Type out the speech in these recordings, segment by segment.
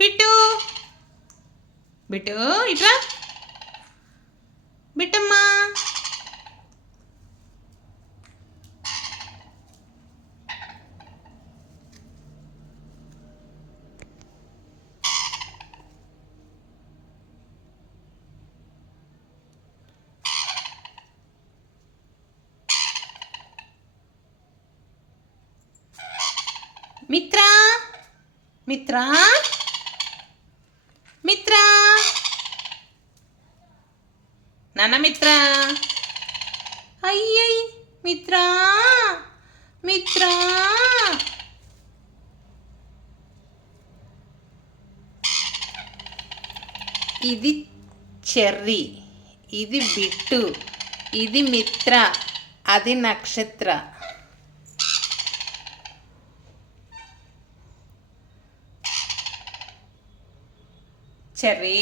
Bit bit ఇట్రా బిట్టమ్మా. మిత్రా మిత్రా మిత్రా నాన్న మిత్రా. అయ్యయ్ మిత్రా మిత్రా. ఇది చెర్రీ, ఇది బిట్టు, ఇది మిత్ర, అది నక్షత్ర. చెర్రీ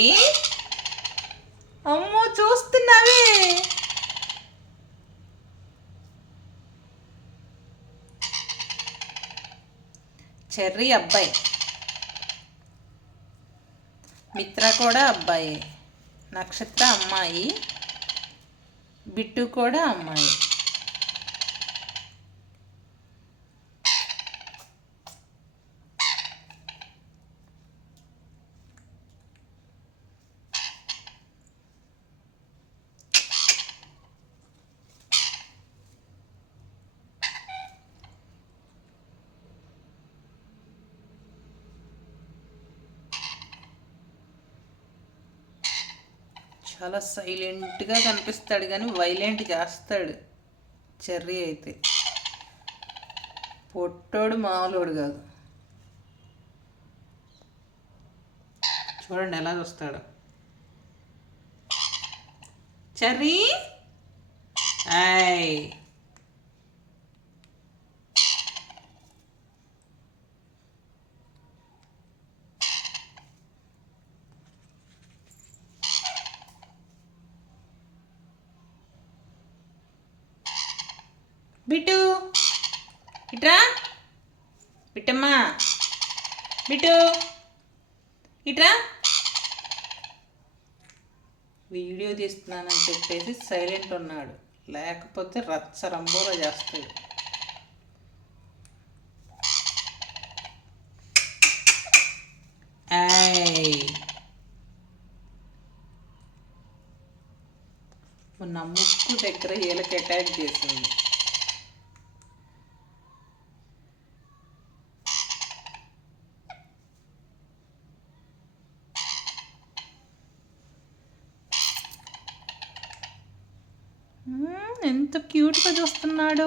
అమ్మో చూస్తున్నావే. చెర్రీ అబ్బాయి, మిత్ర కూడా అబ్బాయి, నక్షత్ర అమ్మాయి, బిట్టు కూడా అమ్మాయి. చాలా సైలెంట్గా కనిపిస్తాడు కానీ వైలెంట్ చేస్తాడు చెర్రీ అయితే. పొట్టోడు మామూలోడు కాదు. చూడండి ఎలా చూస్తాడు చెర్రీ. ఐ బిట్టు ఇట్రా బిట్టమ్మా. బిట్టు ఇట్రా. వీడియో తీస్తున్నానని చెప్పేసి సైలెంట్ ఉన్నాడు, లేకపోతే రచ్చ రంబోలా చేస్తాడు. మొన్న ముక్కు దగ్గర ఏలకి అటాక్ చేసింది. ఎంత క్యూట్గా చూస్తున్నాడు.